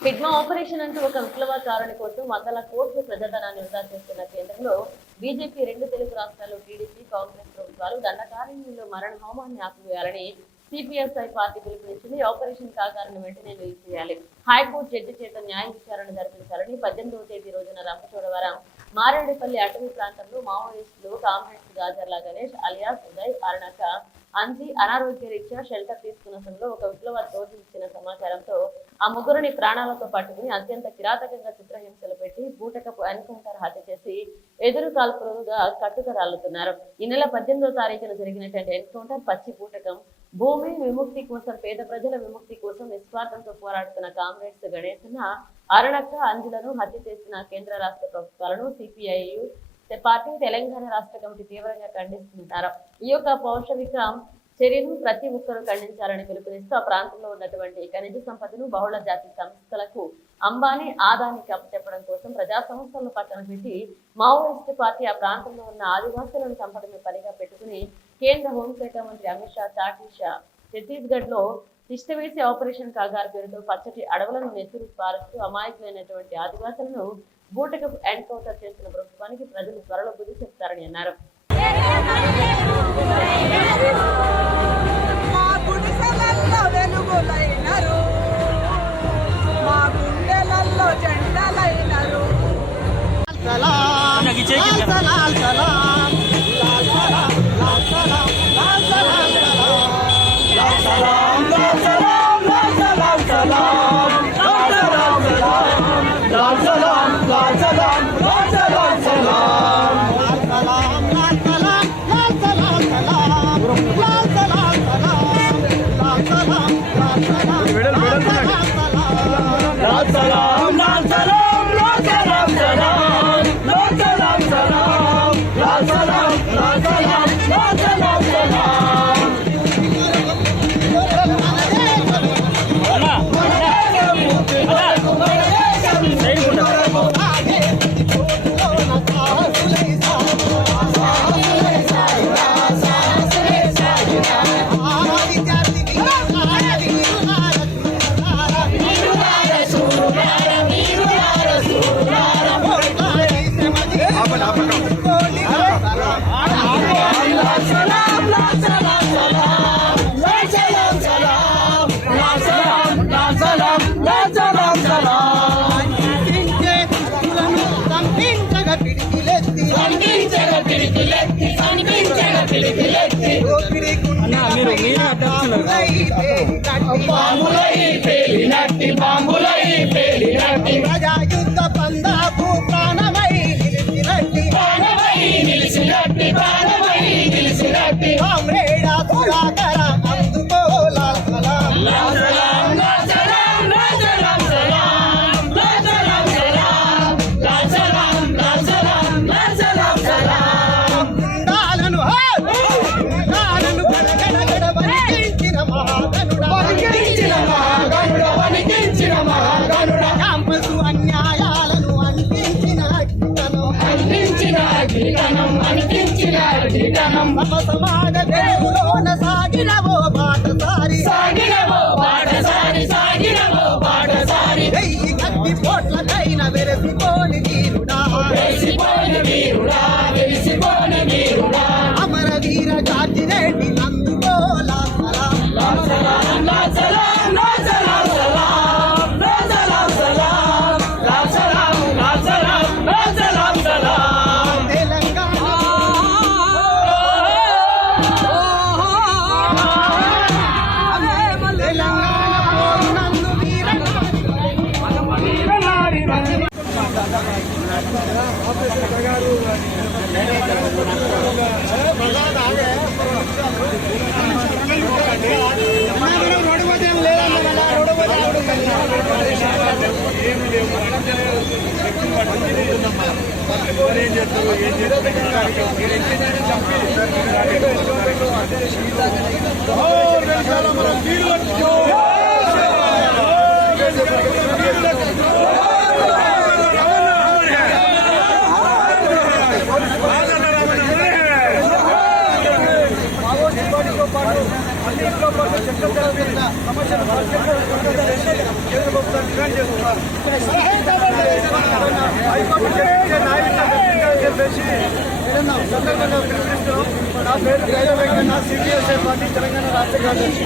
Hidma operation అంటూ ఒక విప్లవకారుని కోసం వందల కోట్ల ప్రజాధనాన్ని వృధా చేస్తున్న కేంద్రంలో బీజేపీ రెండు తెలుగు రాష్ట్రాల్లో టీడీపీ కాంగ్రెస్ ప్రభుత్వాలు దండకారణ్యంలో మరణ హోమాన్ని ఆపివేయాలని సిపిఎస్ఐ పార్టీ పిలుపునిచ్చింది. ఆపరేషన్ కాకాలను వెంటనే నిలిపివేయాలి. హైకోర్టు జడ్జి చేత న్యాయ విచారణ జరిపించాలని 18వ తేదీ రోజున రంపచోడవరం మారేడుపల్లి అటవీ ప్రాంతంలో మావోయిస్టులు కామ్రేడ్స్ గాజర్ల గణేష్ అలియాస్ ఉదయ్ అరుణక అంజీ అనారోగ్య రీత్యా షెల్టర్ తీసుకున్న సమయంలో ఒక విప్లవ దోషి ఇచ్చిన సమాచారంతో ఆ ముగ్గురిని ప్రాణాలతో పట్టుకుని అత్యంత కిరాతకంగా చిత్రహింసలు పెట్టి బూటకపు ఎన్కౌంటర్ హత్య చేసి ఎదురు కాల్పులుగా కట్టుకరాలుతున్నారు. ఈ నెల 18వ తారీఖున జరిగినటువంటి ఎన్కౌంటర్ పచ్చి బూటకం. భూమి విముక్తి కోసం, పేద ప్రజల విముక్తి కోసం నిస్వార్థంతో పోరాడుతున్న కామ్రేడ్స్ గణేశన్న అరుణక్క అంజులను హత్య చేసిన కేంద్ర రాష్ట్ర ప్రభుత్వాలను సిపిఐయు పార్టీ తెలంగాణ రాష్ట్ర కమిటీ తీవ్రంగా ఖండిస్తున్నారు. ఈ యొక్క పౌరుషవిక చర్యను ప్రతి ఒక్కరూ ఖండించాలని పిలుపునిస్తూ ఆ ప్రాంతంలో ఉన్నటువంటి ఖనిజ సంపదను బహుళ జాతి సంస్థలకు అంబానీ ఆదానికి అప్పచెప్పడం కోసం ప్రజా సంస్థలను పక్కన పెట్టి మావోయిస్టు పార్టీ ఆ ప్రాంతంలో ఉన్న ఆదివాసులను చంపడమే పనిగా పెట్టుకుని కేంద్ర హోంశాఖ మంత్రి అమిత్ షా చాటీషా ఛత్తీస్గఢ్ లో తిష్టవేసి ఆపరేషన్ కాగారు పేరుతో పచ్చటి అడవులను నెత్తురు పారుస్తూ అమాయకులైనటువంటి ఆదివాసులను బూటకపు ఎన్కౌంటర్ చేస్తున్న ప్రభుత్వానికి ప్రజలు త్వరలో బుద్ధి చెప్తారని అన్నారు. ప్రజాయుద్ధ పందాపు ప్రాణమై నిలిచినట్టి కామ్రేడ దురాకర అందుకో లాల్ సలాం సమాజ దేవులోన సాగినవో బాటసారి వెయ్యి కత్తి పోట్లకైన వెరసిపోని వీరుడా అమర వీర జాతిరెడ్డి నందుకో లాల్ సమస్యలు కేంద్ర ప్రభుత్వం డిమాండ్ చేస్తున్నారు. హైకోర్టు జడ్జి న్యాయంగా చెప్పేసి సందర్భంగా పిలుపునిస్తున్నాం. నా పేరు గైడ వెంకన్న, సిపిఎస్ఐ పార్టీ తెలంగాణ రాష్ట్ర కార్యదర్శి.